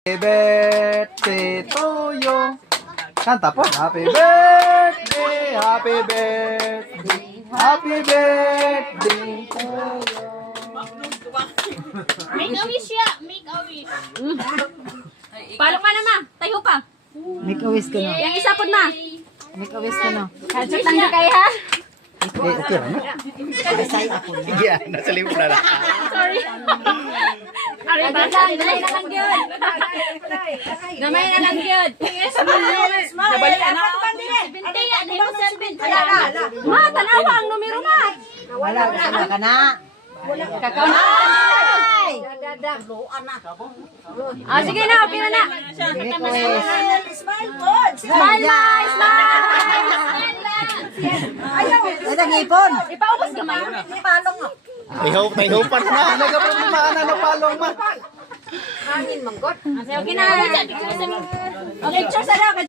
Happy birthday to you. Kanta po. Happy birthday, happy birthday, happy birthday to you. Make a wish ya, make a wish. Palong ka na ma, tayo pa. Make a wish ka no. Yang isa po na. Make a wish ka no. Kadjot lang na kayo ha. Okay, ano? Pasay ako na. Sige, nasa libo na lang. Sorry. Ari ba? Gamay na lang yun. Gamay na lang yun. Nabali na. 70 yan, di mo 70. Ma, tanawa ang numero ma. Wala ka na. Kakao na. Ah, sige na, okay na na. Make a wish. Smile na, smile. Ay, nangipon. Ipaubos ka mayo. Tayo-tayo pa na. Nagapag-umaan na palong ma. Okay na. Okay, picture sa daw.